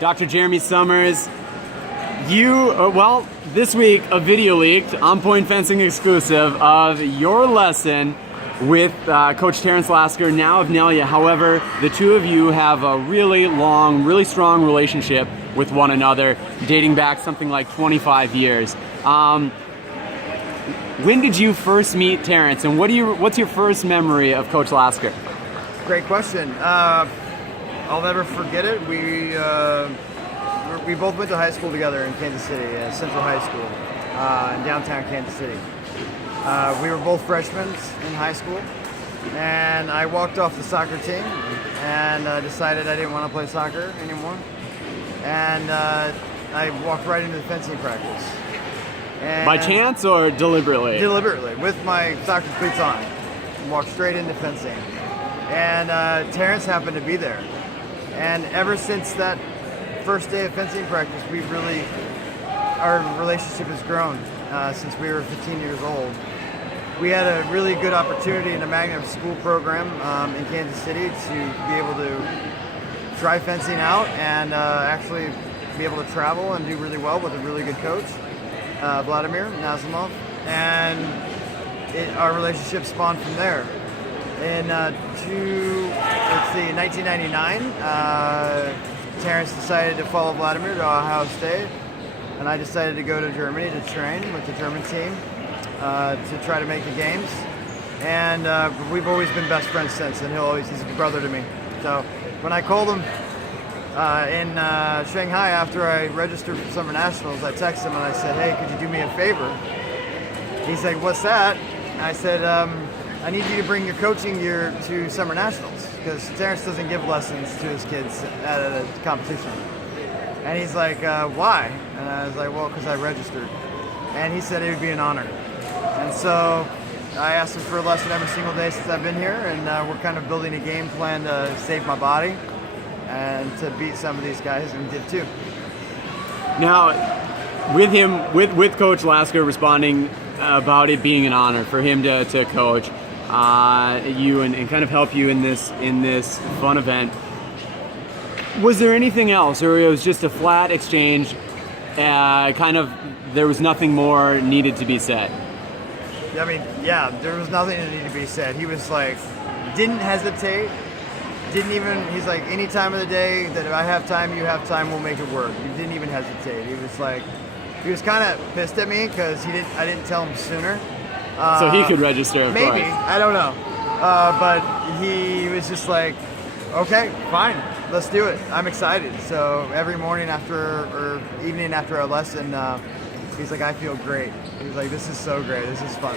Dr. Jeremy Summers, this week a video leaked, OnPoint Fencing exclusive, of your lesson with Coach Terrance Lasker, now of Nelia. However, the two of you have a really long, really strong relationship with one another, dating back something like 25 years. When did you first meet Terrance, and what's your first memory of Coach Lasker? Great question. I'll never forget it. We both went to high school together in Kansas City, Central High School, in downtown Kansas City. We were both freshmen in high school, and I walked off the soccer team and decided I didn't want to play soccer anymore. And I walked right into the fencing practice. And by chance or deliberately? Deliberately, with my soccer cleats on. Walked straight into fencing. And Terrance happened to be there. And ever since that first day of fencing practice, our relationship has grown since we were 15 years old. We had a really good opportunity in the Magnet School program in Kansas City to be able to try fencing out and actually be able to travel and do really well with a really good coach, Vladimir Nazimov, and our relationship spawned from there. In 1999, Terrance decided to follow Vladimir to Ohio State, and I decided to go to Germany to train with the German team to try to make the games. And we've always been best friends since, and he's a brother to me. So when I called him in Shanghai after I registered for Summer Nationals, I texted him and I said, "Hey, could you do me a favor?" He said, "What's that?" And I said, "I need you to bring your coaching gear to Summer Nationals, because Terrance doesn't give lessons to his kids at a competition." And he's like, "Why?" And I was like, "Well, because I registered." And he said it would be an honor. And so I asked him for a lesson every single day since I've been here, and we're kind of building a game plan to save my body and to beat some of these guys, and did too. Now, with Coach Lasker responding about it being an honor for him to coach you and kind of help you in this fun event, was there anything else, or it was just a flat exchange, there was nothing more needed to be said? I mean, yeah, there was nothing that needed to be said. He was like, didn't hesitate, he's like, any time of the day that I have time, you have time, we'll make it work. He didn't even hesitate. He was like, he was kind of pissed at me because I didn't tell him sooner. So he could register, of maybe, course. I don't know. But he was just like, okay, fine, let's do it. I'm excited. So every morning or evening after our lesson, he's like, I feel great. He's like, this is so great. This is fun.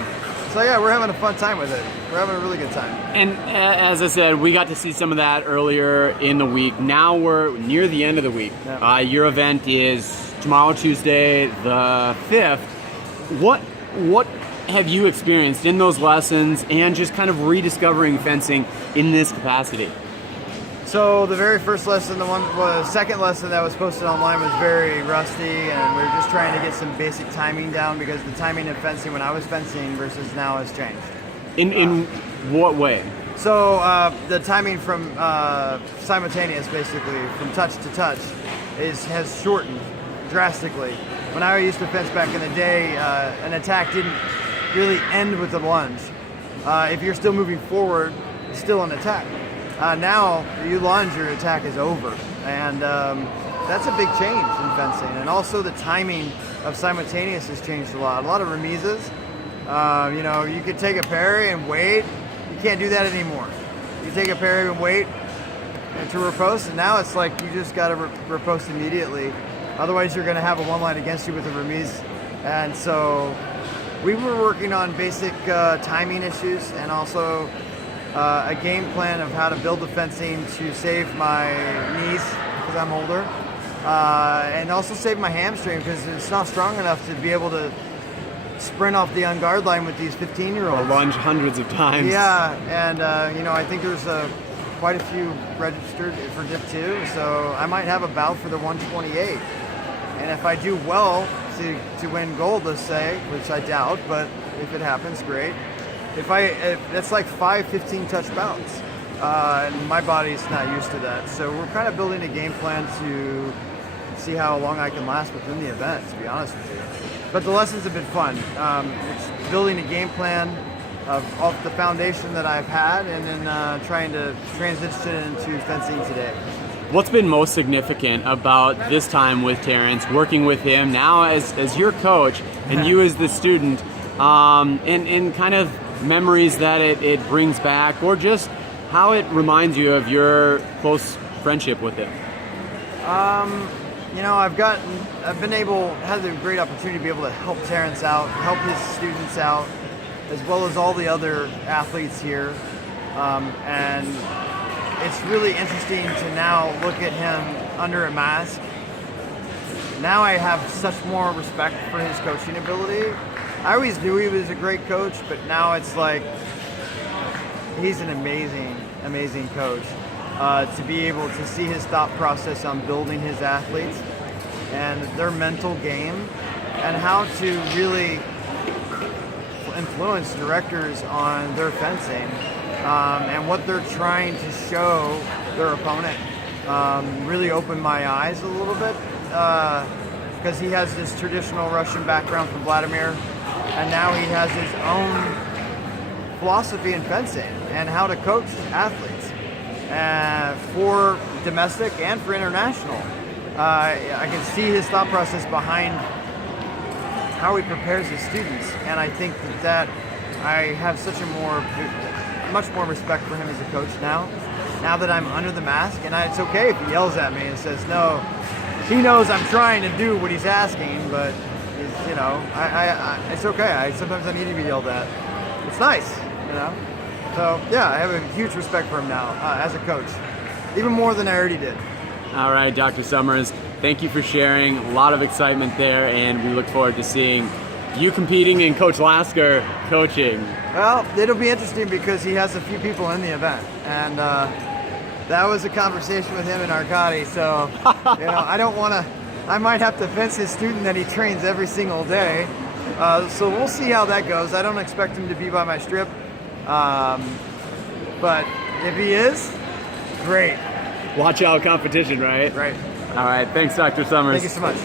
So yeah, we're having a fun time with it. We're having a really good time. And as I said, we got to see some of that earlier in the week. Now we're near the end of the week. Yeah. Your event is tomorrow, Tuesday, the 5th. What have you experienced in those lessons and just kind of rediscovering fencing in this capacity? So the very first lesson, the second lesson that was posted online was very rusty, and we were just trying to get some basic timing down, because the timing of fencing when I was fencing versus now has changed. In what way? So the timing from simultaneous, basically, from touch to touch, has shortened drastically. When I used to fence back in the day, an attack didn't really end with a lunge. If you're still moving forward, it's still an attack. Now, you lunge, your attack is over. And that's a big change in fencing. And also the timing of simultaneous has changed a lot. A lot of remises. You could take a parry and wait. You can't do that anymore. You take a parry and wait to riposte, and now it's like you just got to riposte immediately. Otherwise, you're going to have a one line against you with a remise. And so we were working on basic timing issues, and also a game plan of how to build the fencing to save my knees because I'm older, and also save my hamstring because it's not strong enough to be able to sprint off the unguard line with these 15-year-olds. Or lunge hundreds of times. Yeah, and I think there's quite a few registered for Div 2, so I might have a bout for the 128. And if I do well to win gold, let's say, which I doubt, but if it happens, great. If that's like 5 15-touch bouts. and my body's not used to that. So we're kind of building a game plan to see how long I can last within the event, to be honest with you. But the lessons have been fun. It's building a game plan of the foundation that I've had, and then trying to transition into fencing today. What's been most significant about this time with Terrance, working with him now as your coach and you as the student, and kind of memories that it brings back, or just how it reminds you of your close friendship with him? You know, had the great opportunity to be able to help Terrance out, help his students out, as well as all the other athletes here. And it's really interesting to now look at him under a mask. Now I have such more respect for his coaching ability. I always knew he was a great coach, but now it's like he's an amazing, amazing coach. To be able to see his thought process on building his athletes and their mental game, and how to really influence directors on their fencing, and what they're trying to show their opponent, really opened my eyes a little bit, because he has this traditional Russian background from Vladimir, and now he has his own philosophy in fencing and how to coach athletes. For domestic and for international. I can see his thought process behind how he prepares his students, and I think that I have much more respect for him as a coach now that I'm under the mask. And it's okay if he yells at me and says no. He knows I'm trying to do what he's asking, but it's okay. Sometimes I need to be yelled at. It's nice, you know. So, yeah, I have a huge respect for him now as a coach, even more than I already did. All right, Dr. Summers, thank you for sharing. A lot of excitement there, and we look forward to seeing you competing and Coach Lasker coaching. Well, it'll be interesting because he has a few people in the event, and that was a conversation with him in Arcadi, so I might have to fence his student that he trains every single day. So we'll see how that goes. I don't expect him to be by my strip. But if he is, great. Watch out competition, right? Right. All right. Thanks, Dr. Summers. Thank you so much.